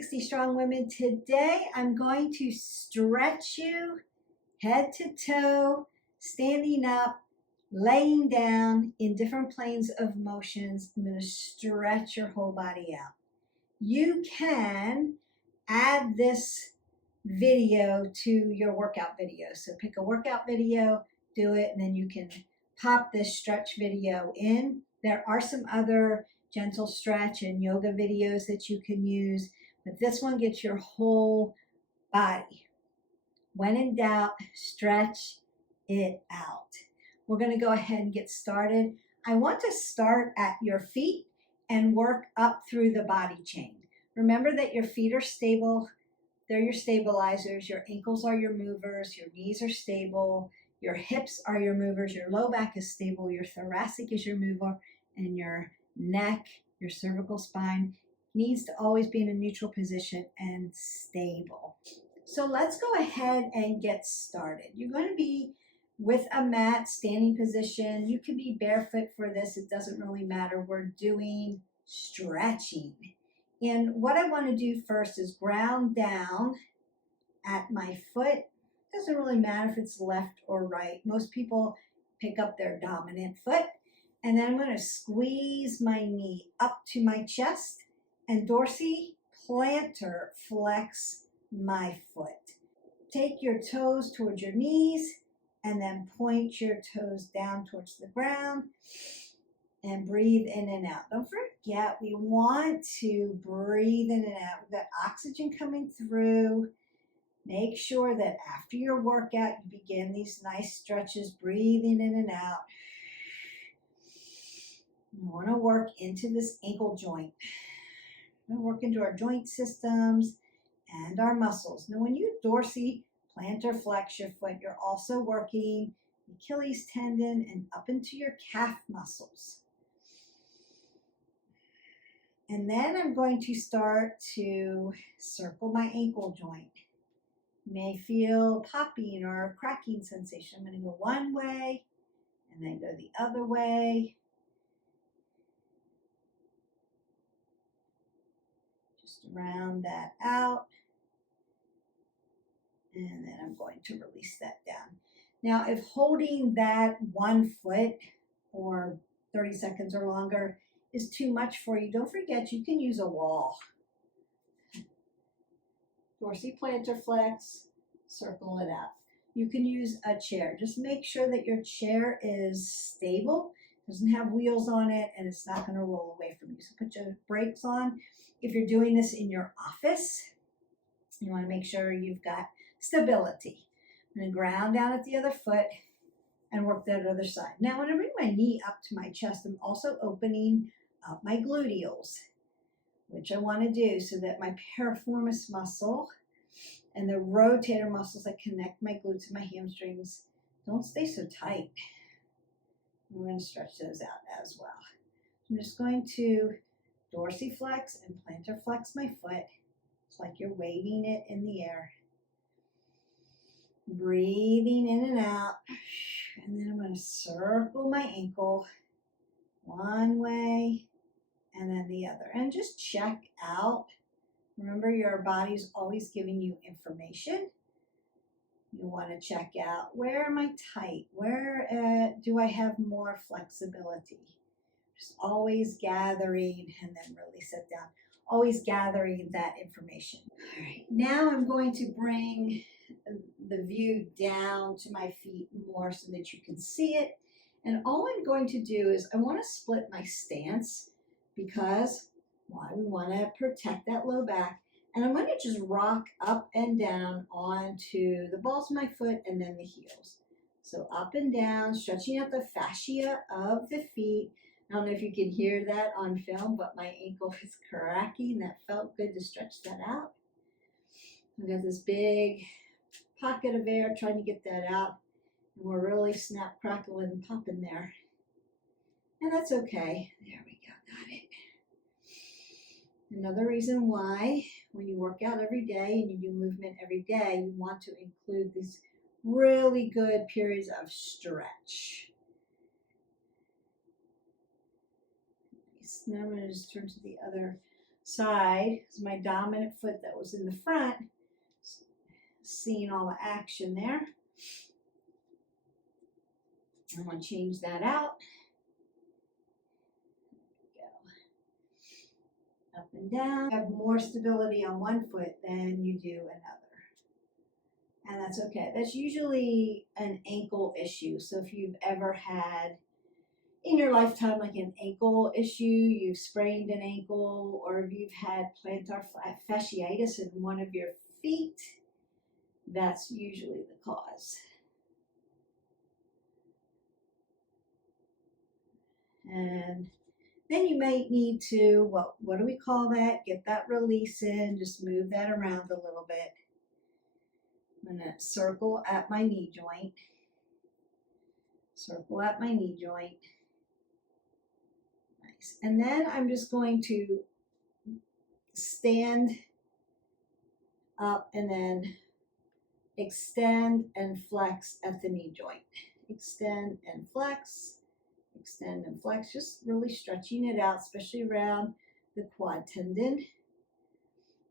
360 Strong Women. Today I'm going to stretch you head to toe, standing up, laying down in different planes of motions. I'm going to stretch your whole body out. You can add this video to your workout video. So pick a workout video, do it, and then you can pop this stretch video in. There are some other gentle stretch and yoga videos that you can use, but this one gets your whole body. When in doubt, stretch it out. We're going to go ahead and get started. I want to start at your feet and work up through the body chain. Remember that your feet are stable. They're your stabilizers. Your ankles are your movers. Your knees are stable. Your hips are your movers. Your low back is stable. Your thoracic is your mover. And your neck, your cervical spine needs to always be in a neutral position and stable. So let's go ahead and get started. You're going to be with a mat, standing position. You can be barefoot for this. It doesn't really matter. We're doing stretching. And what I want to do first is ground down at my foot. It doesn't really matter if it's left or right. Most people pick up their dominant foot. And then I'm going to squeeze my knee up to my chest and dorsiplantar flex my foot. Take your toes towards your knees and then point your toes down towards the ground and breathe in and out. Don't forget, we want to breathe in and out. We've got oxygen coming through. Make sure that after your workout, you begin these nice stretches, breathing in and out. We want to work into this ankle joint. We want to work into our joint systems and our muscles. Now, when you dorsiplantar flex your foot, you're also working the Achilles tendon and up into your calf muscles. And then I'm going to start to circle my ankle joint. You may feel popping or cracking sensation. I'm going to go one way and then go the other way. Just round that out. And then I'm going to release that down. Now, if holding that one foot for 30 seconds or longer is too much for you, don't forget you can use a wall. Dorsiplantar flex, circle it out. You can use a chair. Just make sure that your chair is stable, doesn't have wheels on it, and it's not going to roll away from you. So put your brakes on. If you're doing this in your office, you want to make sure you've got stability. I'm going to ground down at the other foot and work that other side. Now, when I bring my knee up to my chest, I'm also opening up my gluteals, which I want to do so that my piriformis muscle and the rotator muscles that connect my glutes and my hamstrings don't stay so tight. I'm going to stretch those out as well. I'm just going to dorsiflex and plantar flex my foot. It's like you're waving it in the air. Breathing in and out. And then I'm going to circle my ankle one way and then the other. And just check out. Remember, your body's always giving you information. You want to check out, where am I tight? Where do I have more flexibility? Just always gathering and then release it down. Always gathering that information. All right, now I'm going to bring the view down to my feet more so that you can see it. And all I'm going to do is I want to split my stance because we want to protect that low back. And I'm going to just rock up and down onto the balls of my foot and then the heels. So up and down, stretching out the fascia of the feet. I don't know if you can hear that on film, but my ankle is cracking. That felt good to stretch that out. I've got this big pocket of air trying to get that out. And we're really snap, crackle, and popping there. And that's okay. There we go. Got it. Another reason why when you work out every day and you do movement every day, you want to include these really good periods of stretch. Now I'm going to just turn to the other side is my dominant foot that was in the front. Seeing all the action there. I'm going to change that out. Up and down. You have more stability on one foot than you do another. And that's okay. That's usually an ankle issue. So if you've ever had in your lifetime like an ankle issue, you've sprained an ankle, or if you've had plantar fasciitis in one of your feet, that's usually the cause. And then you might need to, what do we call that? Get that release in, just move that around a little bit. I'm going to circle at my knee joint. Circle at my knee joint. Nice. And then I'm just going to stand up and then extend and flex at the knee joint. Extend and flex. Extend and flex, just really stretching it out, especially around the quad tendon.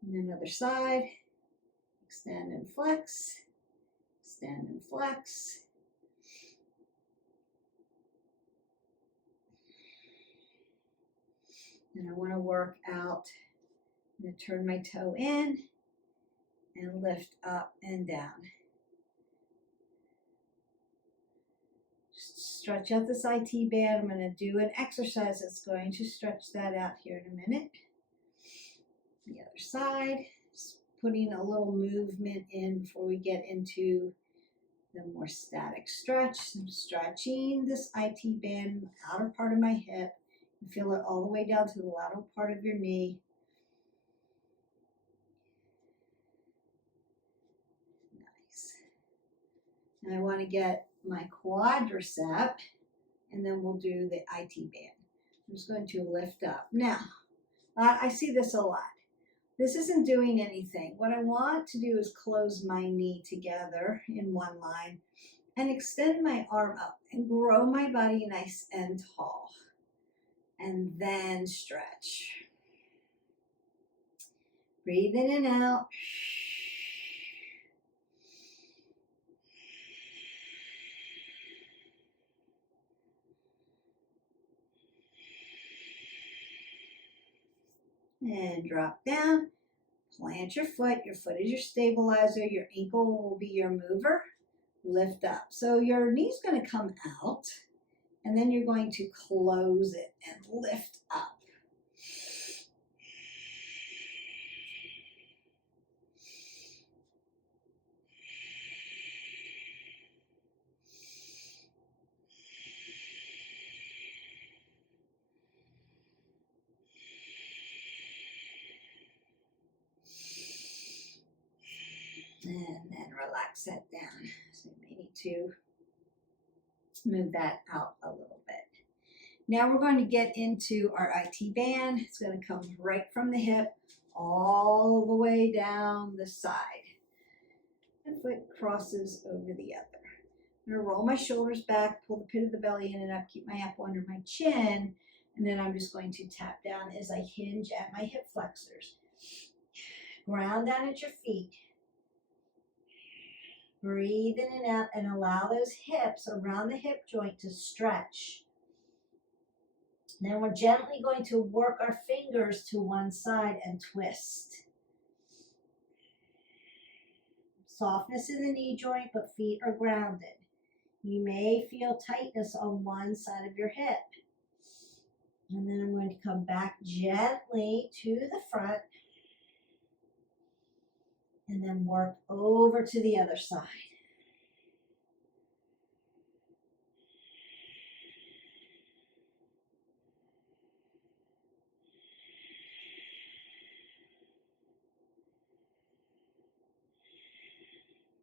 And then other side, extend and flex, extend and flex. And I want to work out. I'm going to turn my toe in and lift up and down. Stretch out this IT band. I'm going to do an exercise that's going to stretch that out here in a minute. The other side, just putting a little movement in before we get into the more static stretch. I'm stretching this IT band, the outer part of my hip. You feel it all the way down to the lateral part of your knee. Nice. Now I want to get my quadricep, and then we'll do the IT band. I'm just going to lift up. Now, I see this a lot. This isn't doing anything. What I want to do is close my knee together in one line and extend my arm up and grow my body nice and tall. And then stretch. Breathe in and out. And drop down. Plant your foot. Your foot is your stabilizer. Your ankle will be your mover. Lift up. So your knee's going to come out, and then you're going to close it and lift up. And then relax that down. So you may need to move that out a little bit. Now we're going to get into our IT band. It's going to come right from the hip all the way down the side. And foot crosses over the other. I'm going to roll my shoulders back, pull the pit of the belly in and up, keep my apple under my chin, and then I'm just going to tap down as I hinge at my hip flexors. Ground down at your feet. Breathe in and out and allow those hips around the hip joint to stretch. Then we're gently going to work our fingers to one side and twist. Softness in the knee joint, but feet are grounded. You may feel tightness on one side of your hip. And then I'm going to come back gently to the front and then work over to the other side.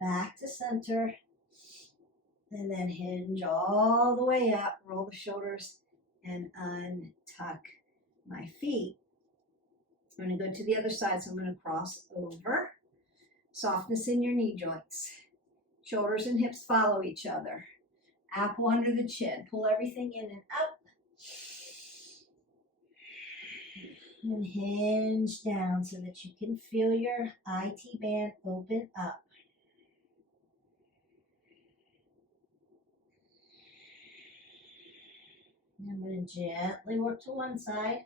Back to center, and then hinge all the way up, roll the shoulders, and untuck my feet. I'm going to go to the other side, so I'm going to cross over. Softness in your knee joints. Shoulders and hips follow each other. Apple under the chin. Pull everything in and up. And hinge down so that you can feel your IT band open up. And I'm going to gently work to one side.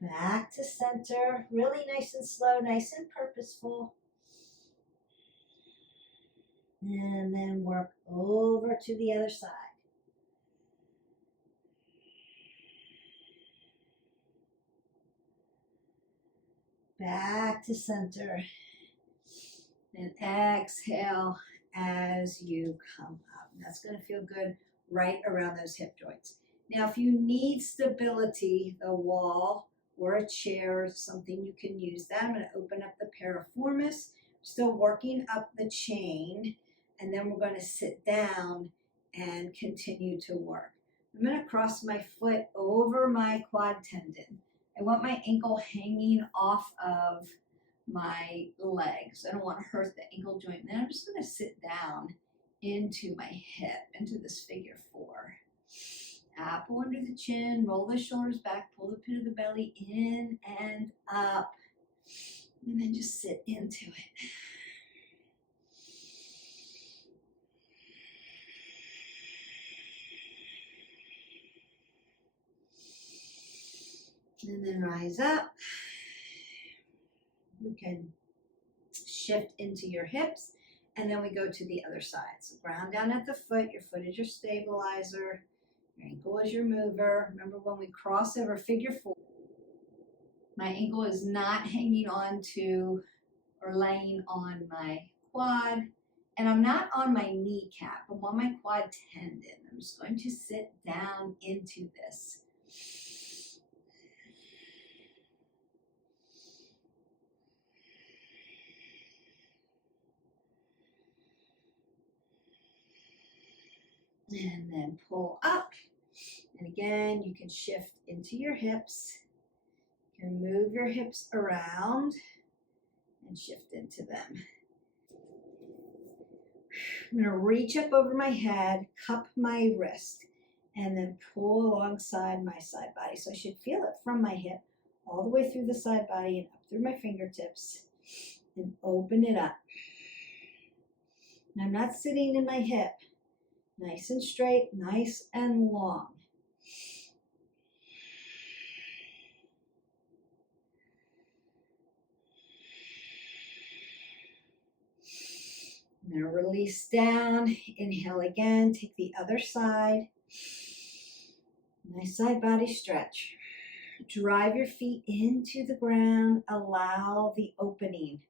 Back to center, really nice and slow, nice and purposeful. And then work over to the other side. Back to center. And exhale as you come up. That's going to feel good right around those hip joints. Now, if you need stability, a wall or a chair or something, you can use that. I'm going to open up the piriformis, still working up the chain, and then we're going to sit down and continue to work. I'm going to cross my foot over my quad tendon. I want my ankle hanging off of my legs. I don't want to hurt the ankle joint. And then I'm just going to sit down into my hip, into this figure 4. Apple under the chin, roll the shoulders back, pull the pit of the belly in and up, and then just sit into it. And then rise up. You can shift into your hips, and then we go to the other side. So ground down at the foot. Your foot is your stabilizer. Your ankle is your mover. Remember when we cross over figure 4, my ankle is not hanging on to or laying on my quad, and I'm not on my kneecap. I'm on my quad tendon. I'm just going to sit down into this. And then pull up. And again, you can shift into your hips. You can move your hips around and shift into them. I'm going to reach up over my head, cup my wrist, and then pull alongside my side body. So I should feel it from my hip all the way through the side body and up through my fingertips, and open it up. And I'm not sitting in my hip. Nice and straight, nice and long. I'm going to release down. Inhale again. Take the other side. Nice side body stretch. Drive your feet into the ground. Allow the opening.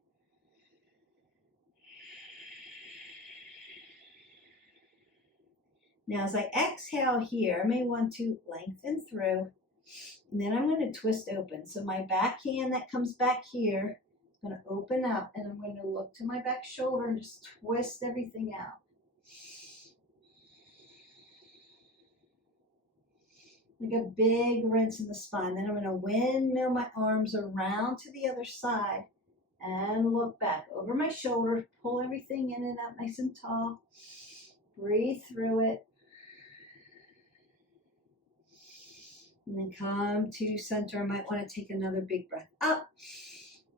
Now, as I exhale here, I may want to lengthen through, and then I'm going to twist open. So my back hand that comes back here is going to open up, and I'm going to look to my back shoulder and just twist everything out. Like a big rinse in the spine. Then I'm going to windmill my arms around to the other side and look back over my shoulders, pull everything in and out nice and tall. Breathe through it. And then come to center. I might want to take another big breath up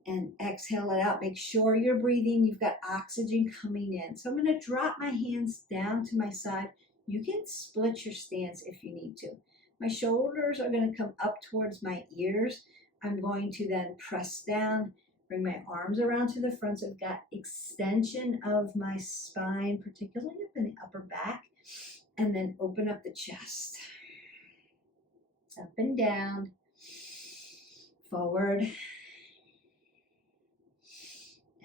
and exhale it out. Make sure you're breathing. You've got oxygen coming in. So I'm going to drop my hands down to my side. You can split your stance if you need to. My shoulders are going to come up towards my ears. I'm going to then press down, bring my arms around to the front. So I've got extension of my spine, particularly up in the upper back, and then open up the chest. Up and down, forward,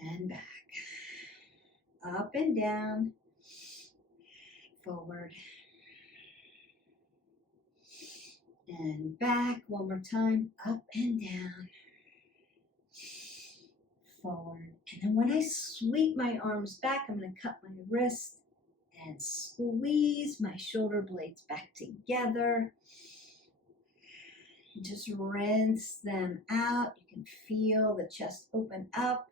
and back. Up and down, forward, and back. One more time, up and down, forward. And then when I sweep my arms back, I'm going to cut my wrist and squeeze my shoulder blades back together. Just rinse them out. You can feel the chest open up.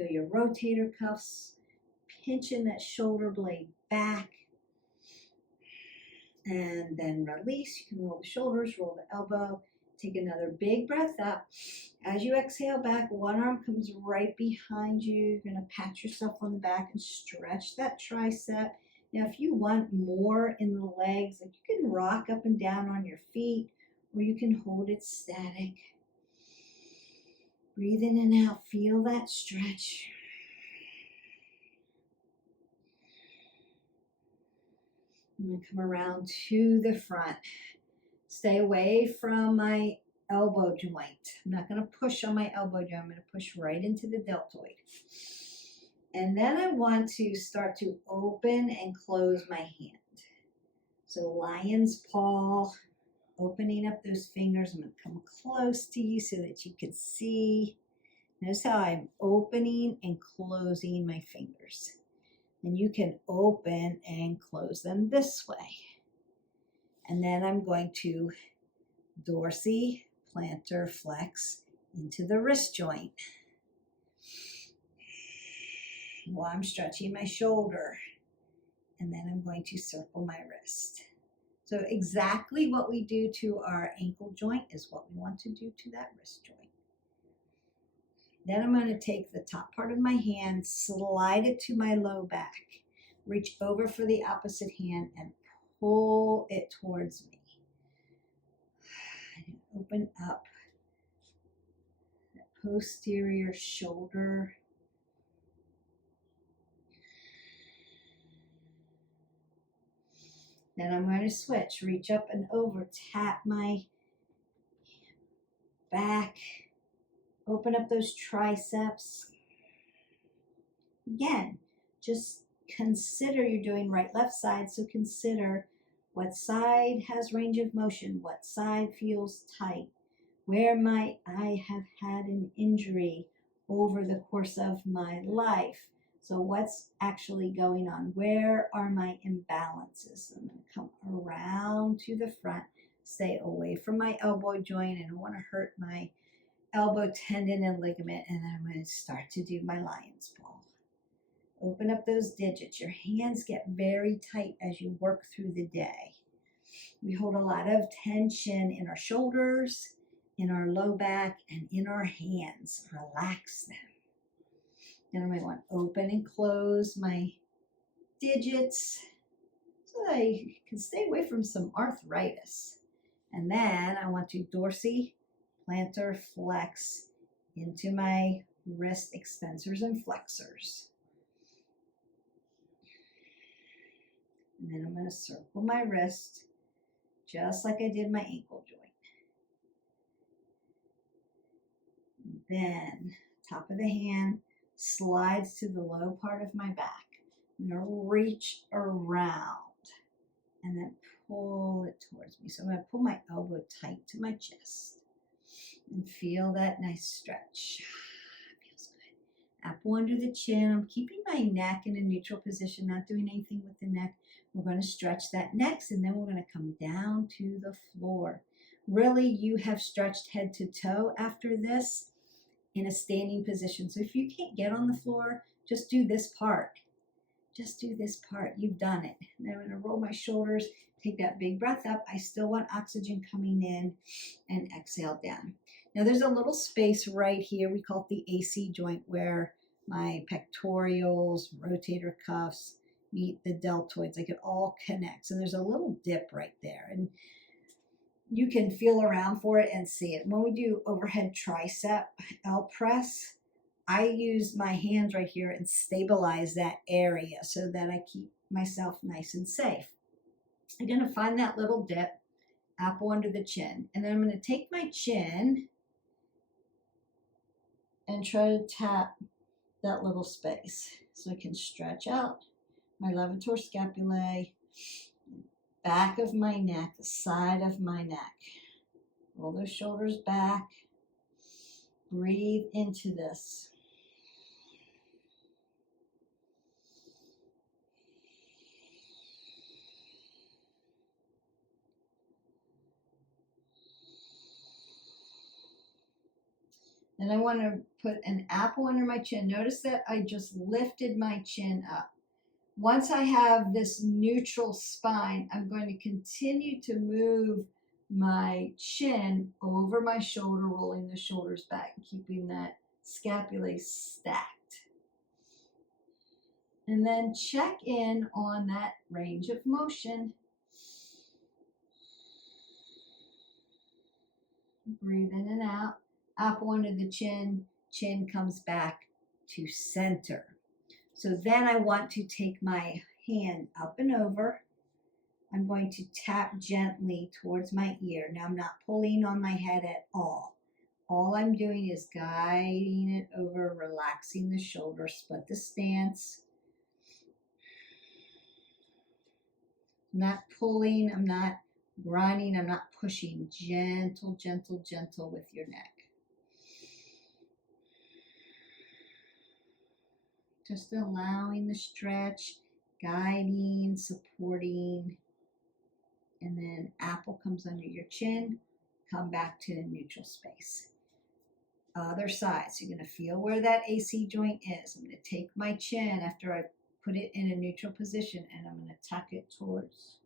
Feel your rotator cuffs pinching that shoulder blade back. And then release. You can roll the shoulders, roll the elbow. Take another big breath up. As you exhale back, one arm comes right behind you. You're going to pat yourself on the back and stretch that tricep. Now, if you want more in the legs, like you can rock up and down on your feet, or you can hold it static. Breathe in and out. Feel that stretch. I'm going to come around to the front. Stay away from my elbow joint. I'm not going to push on my elbow joint. I'm going to push right into the deltoid. And then I want to start to open and close my hand. So lion's paw, opening up those fingers. I'm going to come close to you so that you can see. Notice how I'm opening and closing my fingers. And you can open and close them this way. And then I'm going to dorsey, plantar, flex into the wrist joint. While I'm stretching my shoulder. And then I'm going to circle my wrist. So exactly what we do to our ankle joint is what we want to do to that wrist joint. Then I'm going to take the top part of my hand, slide it to my low back, reach over for the opposite hand and pull it towards me. And open up that posterior shoulder. Then I'm going to switch, reach up and over, tap my back, open up those triceps. Again, just consider you're doing right, left side, so consider what side has range of motion, what side feels tight, where might I have had an injury over the course of my life. So what's actually going on? Where are my imbalances? I'm going to come around to the front, stay away from my elbow joint. I don't want to hurt my elbow tendon and ligament. And then I'm going to start to do my lion's paw. Open up those digits. Your hands get very tight as you work through the day. We hold a lot of tension in our shoulders, in our low back, and in our hands. Relax them. Then I might want to open and close my digits so that I can stay away from some arthritis. And then I want to dorsey, plantar, flex into my wrist extensors and flexors. And then I'm going to circle my wrist just like I did my ankle joint. And then top of the hand slides to the low part of my back. I'm going to reach around and then pull it towards me. So I'm going to pull my elbow tight to my chest and feel that nice stretch. Feels good. Apple under the chin. I'm keeping my neck in a neutral position, not doing anything with the neck. We're going to stretch that next, and then we're going to come down to the floor. Really, you have stretched head to toe after this in a standing position. So if you can't get on the floor, just do this part. Just do this part. You've done it. And then I'm going to roll my shoulders, take that big breath up. I still want oxygen coming in, and exhale down. Now there's a little space right here. We call it the AC joint, where my pectorials, rotator cuffs meet the deltoids. Like it all connects. And there's a little dip right there. And you can feel around for it and see it. When we do overhead tricep L press, I use my hands right here and stabilize that area so that I keep myself nice and safe. I'm going to find that little dip, apple under the chin. And then I'm going to take my chin and try to tap that little space so I can stretch out my levator scapulae, back of my neck, the side of my neck. Roll those shoulders back. Breathe into this. Then I want to put an apple under my chin. Notice that I just lifted my chin up. Once I have this neutral spine, I'm going to continue to move my chin over my shoulder, rolling the shoulders back, keeping that scapulae stacked. And then check in on that range of motion. Breathe in and out. Apple under the chin, chin comes back to center. So then I want to take my hand up and over. I'm going to tap gently towards my ear. Now I'm not pulling on my head at all. All I'm doing is guiding it over, relaxing the shoulder, split the stance. I'm not pulling, I'm not grinding, I'm not pushing. Gentle, gentle, gentle with your neck. Just allowing the stretch, guiding, supporting. And then apple comes under your chin, come back to a neutral space. Other side, so you're going to feel where that AC joint is. I'm going to take my chin after I put it in a neutral position, and I'm going to tuck it towards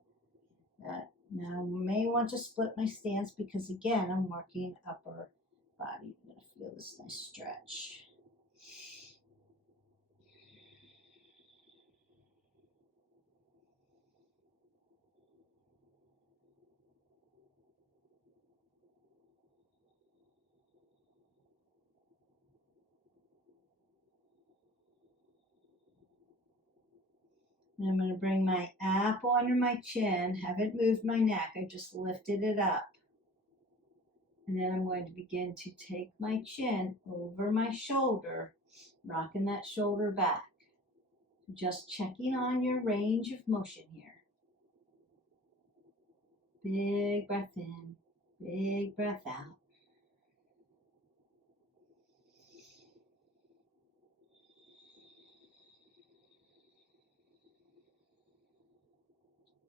that. Now, you may want to split my stance because, again, I'm working upper body. I'm going to feel this nice stretch. And I'm going to bring my apple under my chin, haven't moved my neck, I just lifted it up. And then I'm going to begin to take my chin over my shoulder, rocking that shoulder back. Just checking on your range of motion here. Big breath in, big breath out.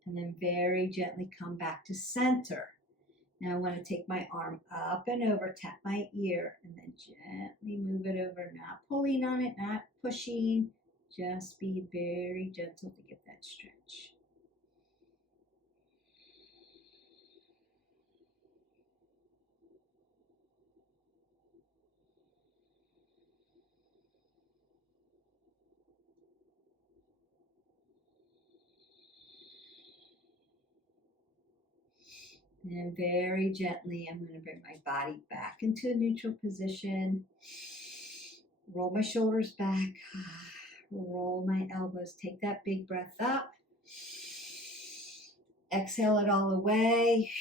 And then very gently come back to center. Now I want to take my arm up and over, tap my ear, and then gently move it over, not pulling on it, not pushing. Just be very gentle to get that stretch. And very gently, I'm going to bring my body back into a neutral position. Roll my shoulders back. Roll my elbows. Take that big breath up. Exhale it all away.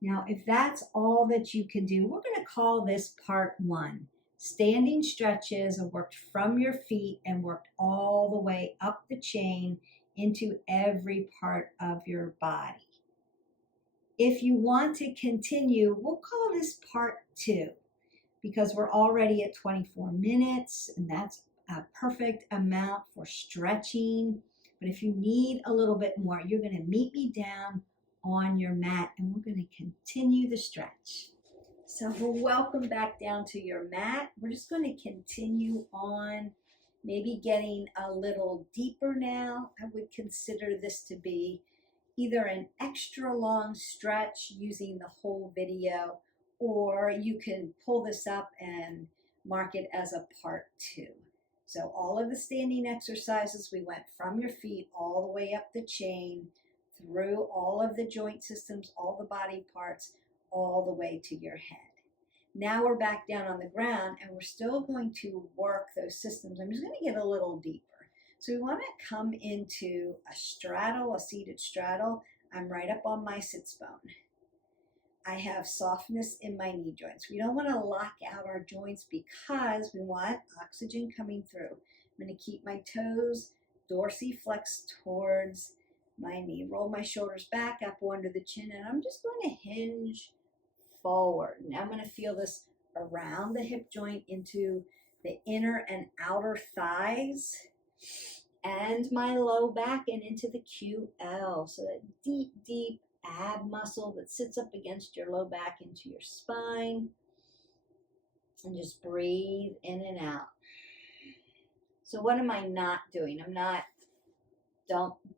Now, if that's all that you can do, we're going to call this part 1. Standing stretches and worked from your feet and worked all the way up the chain into every part of your body. If you want to continue, we'll call this part 2 because we're already at 24 minutes and that's a perfect amount for stretching. But if you need a little bit more, you're going to meet me down on your mat and we're going to continue the stretch. So welcome back down to your mat. We're just going to continue on. Maybe getting a little deeper now. I would consider this to be either an extra long stretch using the whole video, or you can pull this up and mark it as a part 2. So all of the standing exercises, we went from your feet all the way up the chain, through all of the joint systems, all the body parts, all the way to your head. Now we're back down on the ground and we're still going to work those systems. I'm just going to get a little deeper. So we want to come into a straddle, a seated straddle. I'm right up on my sits bone. I have softness in my knee joints. We don't want to lock out our joints because we want oxygen coming through. I'm going to keep my toes dorsiflex towards my knee. Roll my shoulders back, up under the chin, and I'm just going to hinge forward. Now I'm going to feel this around the hip joint into the inner and outer thighs and my low back and into the QL. So that deep, deep ab muscle that sits up against your low back into your spine. And just breathe in and out. So what am I not doing? I'm not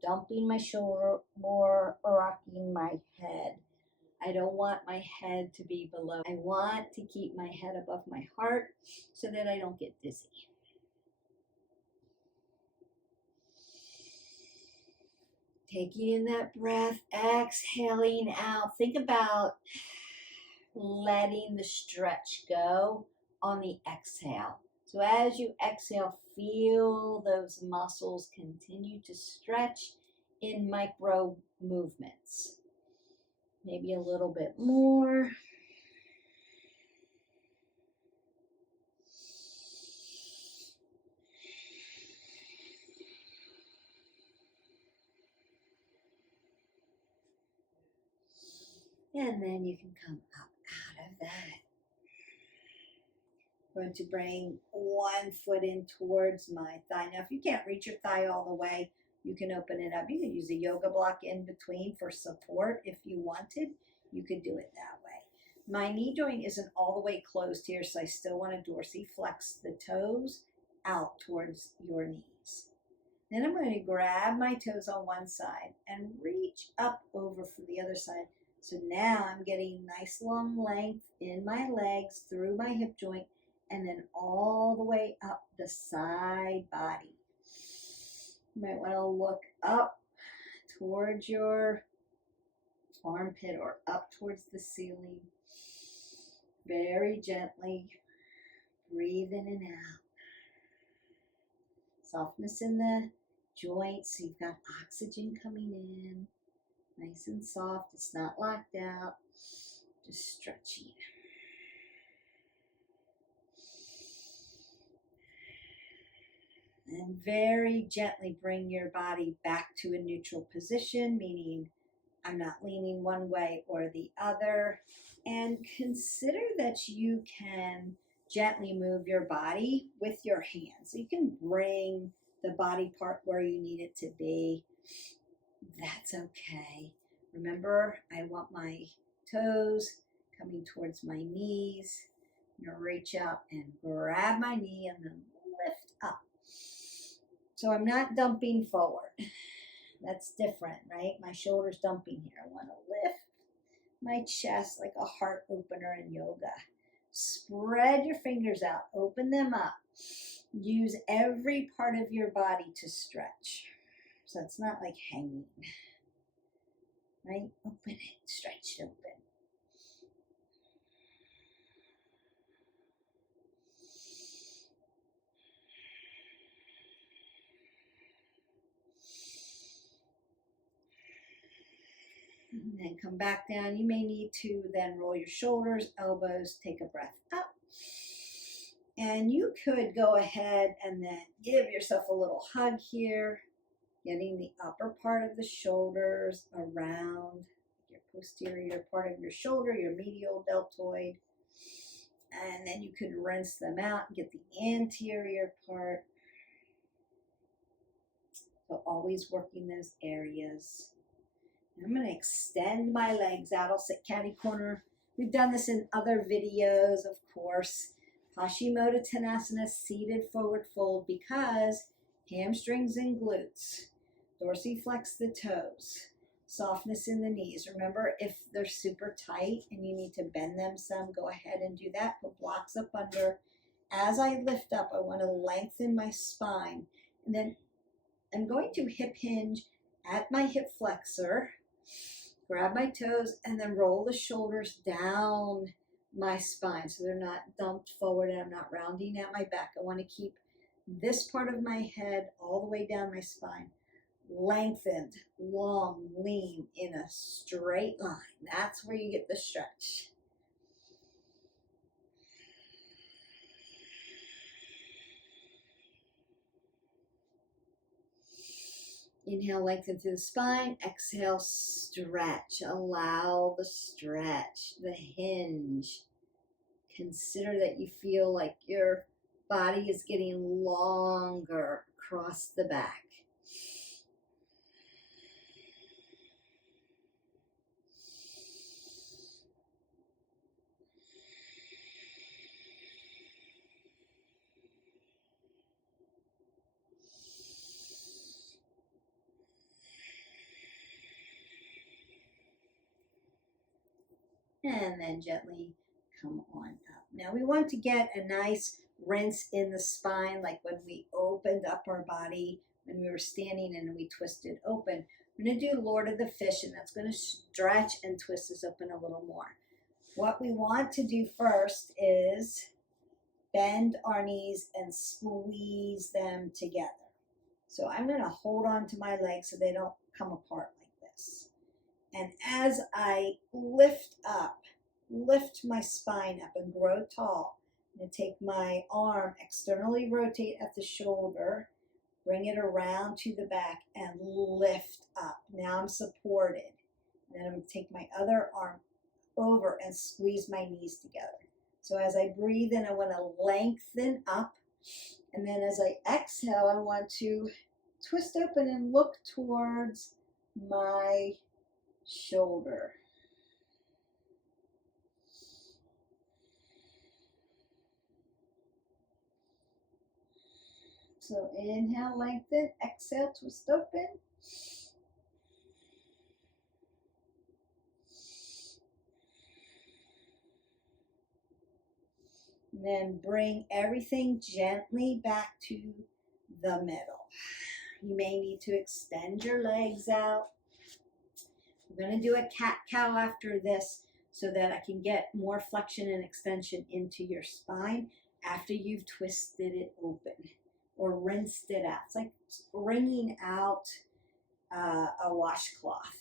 dumping my shoulder or rocking my head. I don't want my head to be below. I want to keep my head above my heart so that I don't get dizzy. Taking in that breath, exhaling out. Think about letting the stretch go on the exhale. So as you exhale, feel those muscles continue to stretch in micro movements. Maybe a little bit more. And then you can come up out of that. I'm going to bring one foot in towards my thigh. Now, if you can't reach your thigh all the way, you can open it up. You can use a yoga block in between for support if you wanted. You could do it that way. My knee joint isn't all the way closed here, so I still want to dorsiflex the toes out towards your knees. Then I'm going to grab my toes on one side and reach up over for the other side. So now I'm getting nice long length in my legs through my hip joint and then all the way up the side body. You might want to look up towards your armpit or up towards the ceiling. Very gently breathe in and out. Softness in the joints, so you've got oxygen coming in. Nice and soft, it's not locked out, just stretching. And very gently bring your body back to a neutral position, meaning I'm not leaning one way or the other. And consider that you can gently move your body with your hands. So you can bring the body part where you need it to be. That's okay. Remember, I want my toes coming towards my knees. I'm going to reach out and grab my knee and then lift up. So I'm not dumping forward. That's different, right? My shoulder's dumping here. I want to lift my chest like a heart opener in yoga. Spread your fingers out. Open them up. Use every part of your body to stretch. So it's not like hanging, right? Open it, stretch it open. And then come back down. You may need to then roll your shoulders, elbows, take a breath up. And you could go ahead and then give yourself a little hug here. Getting the upper part of the shoulders around your posterior part of your shoulder, your medial deltoid. And then you could rinse them out and get the anterior part. So always working those areas. I'm going to extend my legs out. I'll sit catty corner. We've done this in other videos, of course. Paschimottanasana, seated forward fold, because hamstrings and glutes. Dorsiflex the toes. Softness in the knees. Remember, if they're super tight and you need to bend them some, go ahead and do that. Put blocks up under. As I lift up, I want to lengthen my spine. And then I'm going to hip hinge at my hip flexor. Grab my toes and then roll the shoulders down my spine so they're not dumped forward and I'm not rounding out my back. I want to keep this part of my head all the way down my spine. Lengthened, long, lean in a straight line. That's where you get the stretch. Inhale, lengthen through the spine. Exhale, stretch. Allow the stretch, the hinge. Consider that you feel like your body is getting longer across the back. and then gently come on up. Now we want to get a nice rinse in the spine, like when we opened up our body when we were standing and we twisted open. We're going to do Lord of the Fish, and that's going to stretch and twist us open a little more. What we want to do first is bend our knees and squeeze them together. So I'm going to hold on to my legs so they don't come apart like this. And as I lift my spine up and grow tall, I'm going to take my arm, externally rotate at the shoulder, bring it around to the back and lift up. Now I'm supported. And then I'm going to take my other arm over and squeeze my knees together. So as I breathe in, I want to lengthen up. And then as I exhale, I want to twist open and look towards my shoulder. So inhale, lengthen, exhale, twist open. And then bring everything gently back to the middle. You may need to extend your legs out. We're going to do a cat-cow after this so that I can get more flexion and extension into your spine after you've twisted it open or rinsed it out. It's like wringing out a washcloth.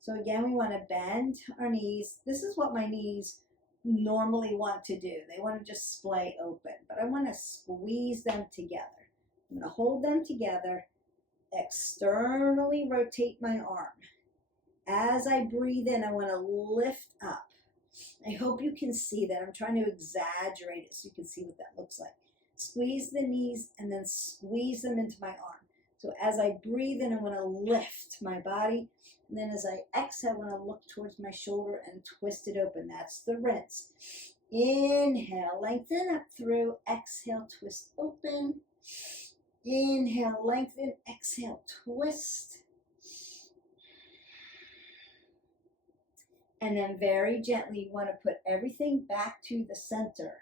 So again, we want to bend our knees. This is what my knees normally want to do. They want to just splay open, but I want to squeeze them together. I'm going to hold them together, externally rotate my arm. As I breathe in, I want to lift up. I hope you can see that. I'm trying to exaggerate it so you can see what that looks like. Squeeze the knees and then squeeze them into my arm. So as I breathe in, I want to lift my body. And then as I exhale, I want to look towards my shoulder and twist it open. That's the rinse. Inhale, lengthen up through. Exhale, twist open. Inhale, lengthen. Exhale, twist. And then very gently, you want to put everything back to the center.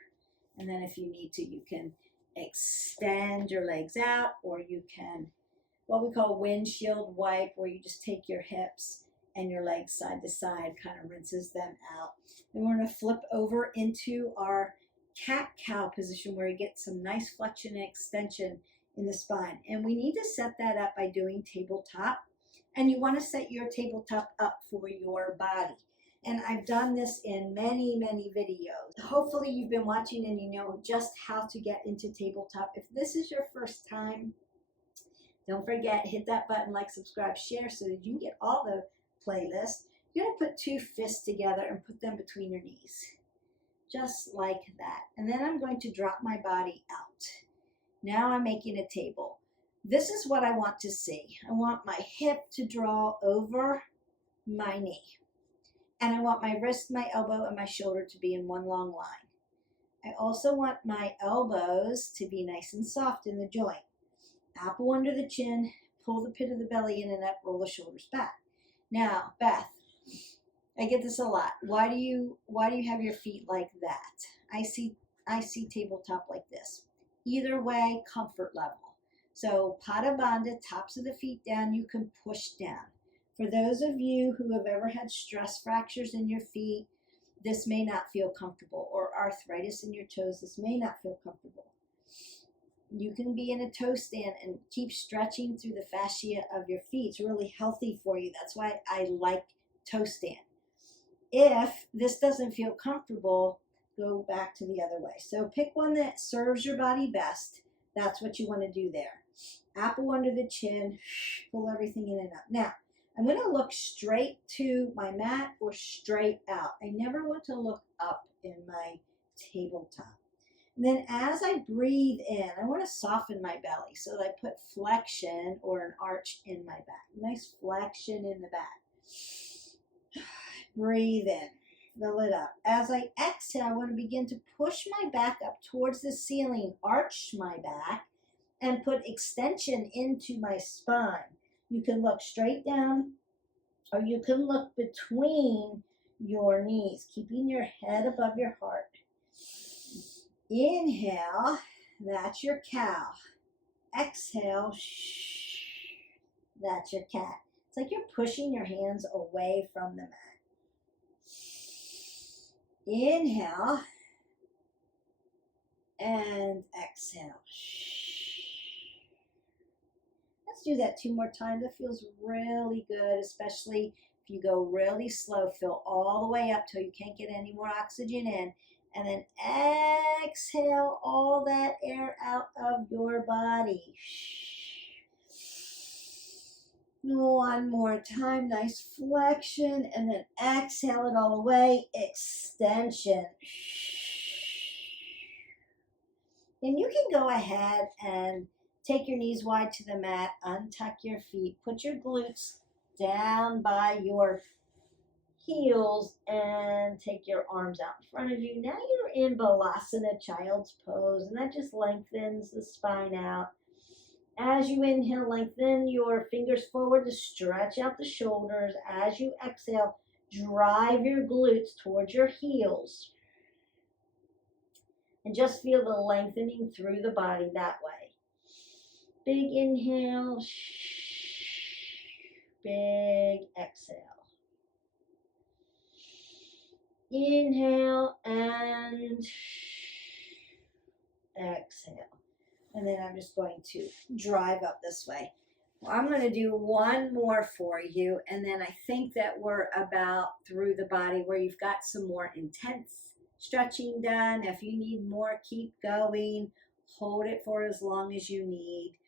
And then if you need to, you can extend your legs out, or you can, what we call windshield wipe, where you just take your hips and your legs side to side, kind of rinses them out. Then we're going to flip over into our cat-cow position where you get some nice flexion and extension in the spine. And we need to set that up by doing tabletop. And you want to set your tabletop up for your body. And I've done this in many, many videos. Hopefully you've been watching and you know just how to get into tabletop. If this is your first time, don't forget, hit that button, like, subscribe, share, so that you can get all the playlists. You're going to put two fists together and put them between your knees. Just like that. And then I'm going to drop my body out. Now I'm making a table. This is what I want to see. I want my hip to draw over my knee. And I want my wrist, my elbow, and my shoulder to be in one long line. I also want my elbows to be nice and soft in the joint. Apple under the chin, pull the pit of the belly in and up, roll the shoulders back. Now, Beth, I get this a lot. Why do you have your feet like that? I see tabletop like this. Either way, comfort level. So Pada Bandha, tops of the feet down, you can push down. For those of you who have ever had stress fractures in your feet, this may not feel comfortable, or arthritis in your toes, this may not feel comfortable. You can be in a toe stand and keep stretching through the fascia of your feet. It's really healthy for you. That's why I like toe stand. If this doesn't feel comfortable, go back to the other way. So pick one that serves your body best. That's what you want to do there. Apple under the chin, pull everything in and up. Now, I'm going to look straight to my mat or straight out. I never want to look up in my tabletop. And then as I breathe in, I want to soften my belly so that I put flexion or an arch in my back. Nice flexion in the back. Breathe in, fill it up. As I exhale, I want to begin to push my back up towards the ceiling, arch my back, and put extension into my spine. You can look straight down, or you can look between your knees, keeping your head above your heart. Inhale, that's your cow. Exhale, that's your cat. It's like you're pushing your hands away from the mat. Inhale and exhale. Let's do that 2 more times. It feels really good, especially if you go really slow. Fill all the way up till you can't get any more oxygen in. And then exhale all that air out of your body. 1 more time, nice flexion, and then exhale it all away, extension. And you can go ahead and take your knees wide to the mat, untuck your feet, put your glutes down by your heels, and take your arms out in front of you. Now you're in Balasana, child's pose, and that just lengthens the spine out. As you inhale, lengthen your fingers forward to stretch out the shoulders. As you exhale, drive your glutes towards your heels. And just feel the lengthening through the body that way. Big inhale, big exhale. Inhale and exhale. And then I'm just going to drive up this way. Well, I'm going to do 1 more for you, and then I think that we're about through the body where you've got some more intense stretching done. If you need more, keep going. Hold it for as long as you need.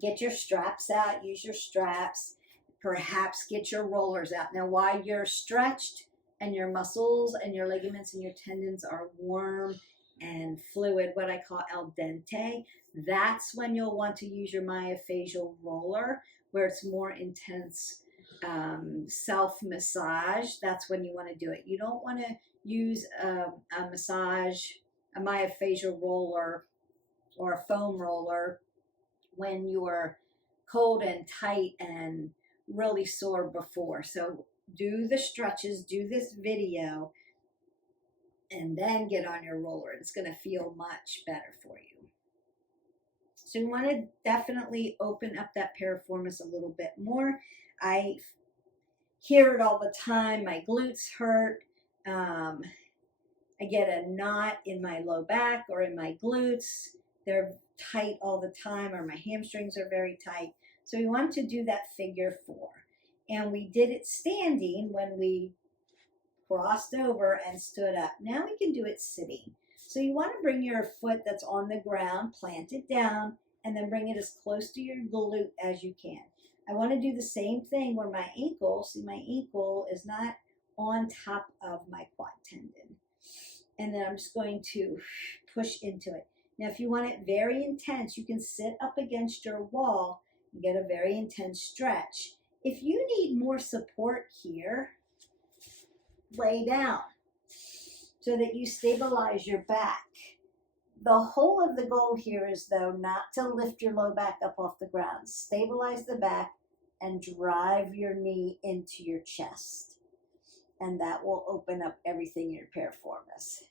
Get your straps out. Use your straps. Perhaps get your rollers out. Now, while you're stretched and your muscles and your ligaments and your tendons are warm and fluid, what I call al dente, that's when you'll want to use your myofascial roller, where it's more intense self-massage. That's when you want to do it. You don't want to use a myofascial roller or a foam roller when you're cold and tight and really sore before. So do the stretches, do this video, and then get on your roller. It's going to feel much better for you. So you want to definitely open up that piriformis a little bit more. I hear it all the time. My glutes hurt. I get a knot in my low back or in my glutes. They're tight all the time, or my hamstrings are very tight. So we want to do that figure 4. And we did it standing when we crossed over and stood up. Now we can do it sitting. So you want to bring your foot that's on the ground, plant it down, and then bring it as close to your glute as you can. I want to do the same thing where my ankle, see my ankle is not on top of my quad tendon. And then I'm just going to push into it. Now if you want it very intense, you can sit up against your wall and get a very intense stretch. If you need more support here, lay down so that you stabilize your back. The whole of the goal here is, though, not to lift your low back up off the ground. Stabilize the back and drive your knee into your chest. And that will open up everything in your piriformis.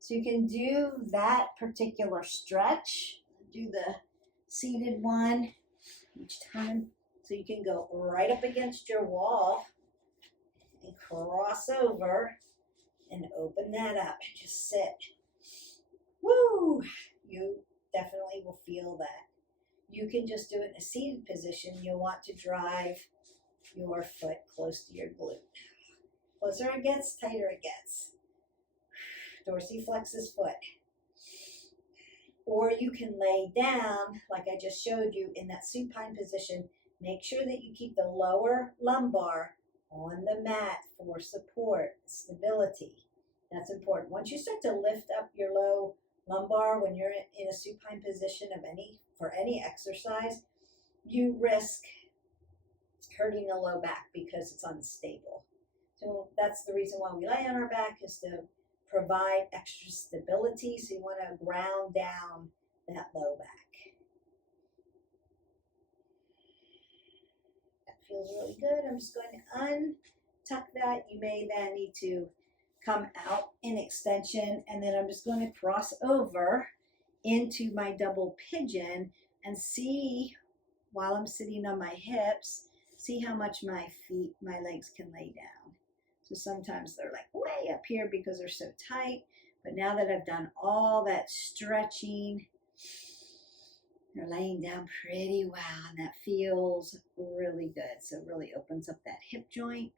So you can do that particular stretch. Do the seated one each time. So you can go right up against your wall and cross over and open that up and just sit. Woo! You definitely will feel that. You can just do it in a seated position. You'll want to drive your foot close to your glute. Closer it gets, tighter it gets. Dorsiflex foot. Or you can lay down, like I just showed you, in that supine position. Make sure that you keep the lower lumbar on the mat for support, stability. That's important. Once you start to lift up your low lumbar when you're in a supine position for any exercise, you risk hurting the low back because it's unstable. So that's the reason why we lay on our back, is to provide extra stability. So you want to ground down that low back. That feels really good. I'm just going to untuck that. You may then need to come out in extension, and then I'm just going to cross over into my double pigeon and see, while I'm sitting on my hips, see how much my legs can lay down. So sometimes they're like way up here because they're so tight, but now that I've done all that stretching, they're laying down pretty well, and that feels really good. So it really opens up that hip joint.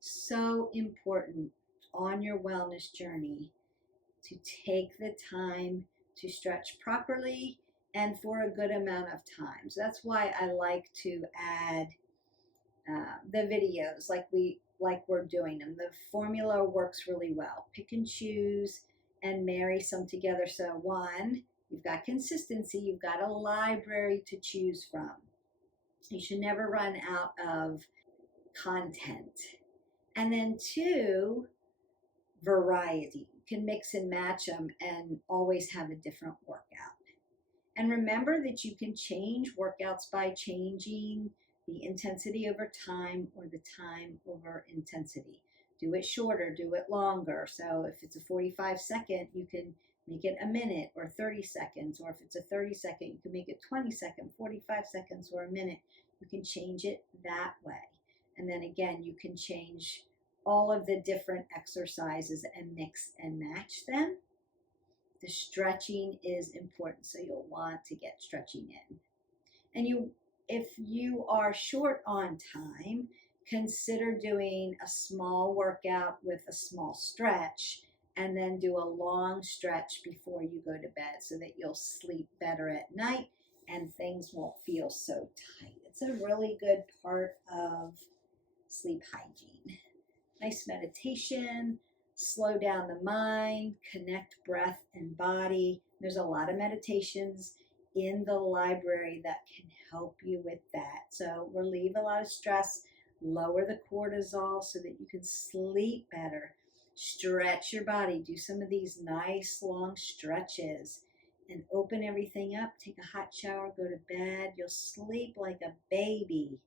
So important on your wellness journey to take the time to stretch properly and for a good amount of time. So that's why I like to add the videos like we're doing them. The formula works really well. Pick and choose and marry some together. So one, you've got consistency, you've got a library to choose from. You should never run out of content. And then two, variety. You can mix and match them and always have a different workout. And remember that you can change workouts by changing the intensity over time or the time over intensity. Do it shorter, do it longer. So if it's a 45-second, you can make it a minute or 30 seconds. Or if it's a 30-second, you can make it 20 seconds, 45 seconds, or a minute. You can change it that way. And then again, you can change all of the different exercises and mix and match them. The stretching is important, so you'll want to get stretching in. And if you are short on time, consider doing a small workout with a small stretch, and then do a long stretch before you go to bed so that you'll sleep better at night and things won't feel so tight. It's a really good part of sleep hygiene. Nice meditation, slow down the mind, connect breath and body. There's a lot of meditations in the library that can help you with that. So relieve a lot of stress, lower the cortisol so that you can sleep better. Stretch your body. Do some of these nice long stretches and open everything up. Take a hot shower, go to bed. You'll sleep like a baby.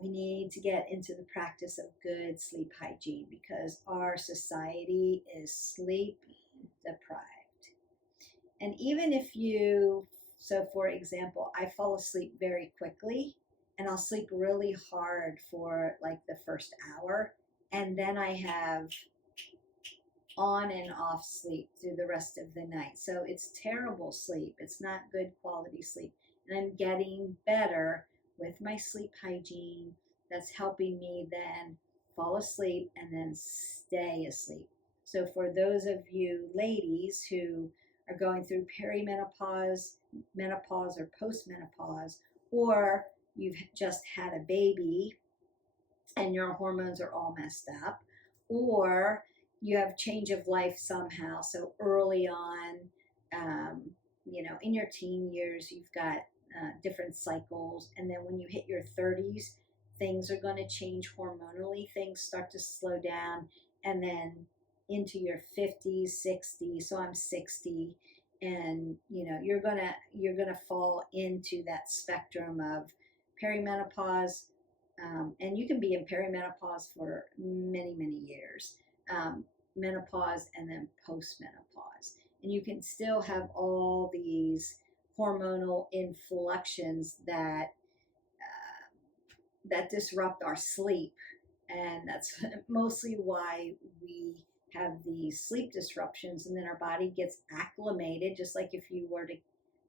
We need to get into the practice of good sleep hygiene because our society is sleep deprived. And even if so for example, I fall asleep very quickly and I'll sleep really hard for like the first hour, and then I have on and off sleep through the rest of the night. So it's terrible sleep. It's not good quality sleep. And I'm getting better with my sleep hygiene that's helping me then fall asleep and then stay asleep. So for those of you ladies who are going through perimenopause, menopause, or postmenopause, or you've just had a baby and your hormones are all messed up, or you have change of life somehow. So early on, in your teen years, you've got different cycles. And then when you hit your 30s, things are going to change hormonally. Things start to slow down. And then into your 50s, 60s. So I'm 60. And, you're going to fall into that spectrum of perimenopause. And you can be in perimenopause for many, many years. Menopause and then postmenopause. And you can still have all these hormonal inflections that disrupt our sleep. And that's mostly why we have these sleep disruptions. And then our body gets acclimated, just like if you were to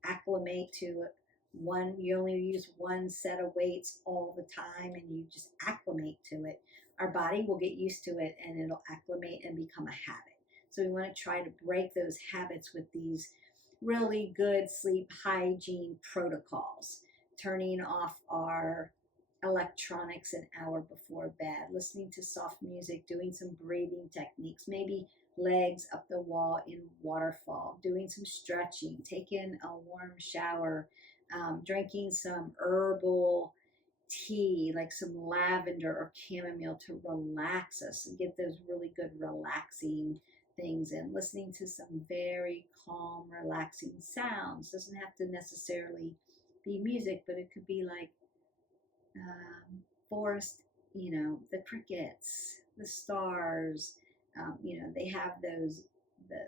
acclimate to you only use one set of weights all the time and you just acclimate to it. Our body will get used to it and it'll acclimate and become a habit. So we want to try to break those habits with these really good sleep hygiene protocols. Turning off our electronics an hour before bed, listening to soft music, doing some breathing techniques, maybe legs up the wall in waterfall, doing some stretching, taking a warm shower, drinking some herbal tea, like some lavender or chamomile to relax us and get those really good relaxing things and listening to some very calm, relaxing sounds. Doesn't have to necessarily be music, but it could be like forest, the crickets, the stars. They have the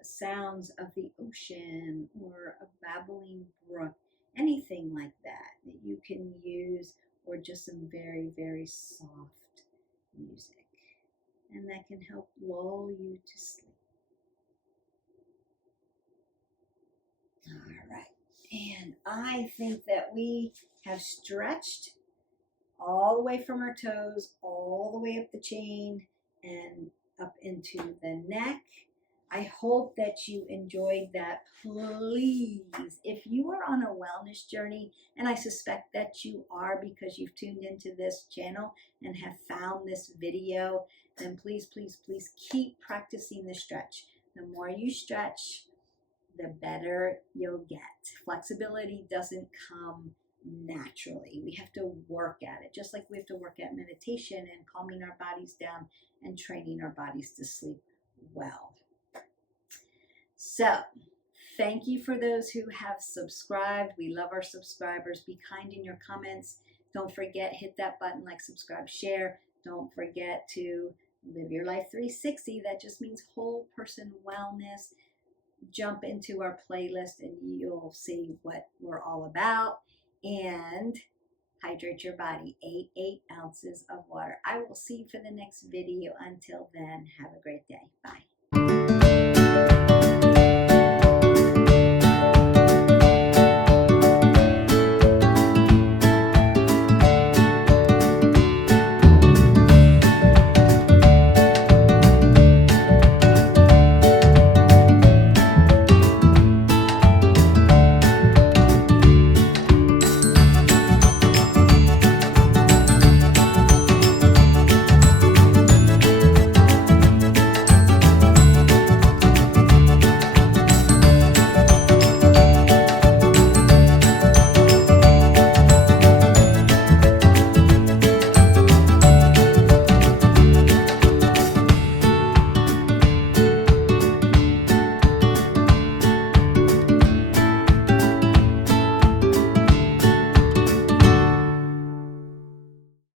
sounds of the ocean or a babbling brook, anything like that you can use, or just some very, very soft music. And that can help lull you to sleep. All right. And I think that we have stretched all the way from our toes, all the way up the chain and up into the neck. I hope that you enjoyed that. Please, if you are on a wellness journey, and I suspect that you are because you've tuned into this channel and have found this video, then please, please, please keep practicing the stretch. The more you stretch, the better you'll get. Flexibility doesn't come naturally. We have to work at it, just like we have to work at meditation and calming our bodies down and training our bodies to sleep well. So, thank you for those who have subscribed. We love our subscribers. Be kind in your comments. Don't forget, hit that button, like, subscribe, share. Don't forget to live your life 360. That just means whole person wellness. Jump into our playlist and you'll see what we're all about. And hydrate your body. 8 ounces of water. I will see you for the next video. Until then, have a great day. Bye.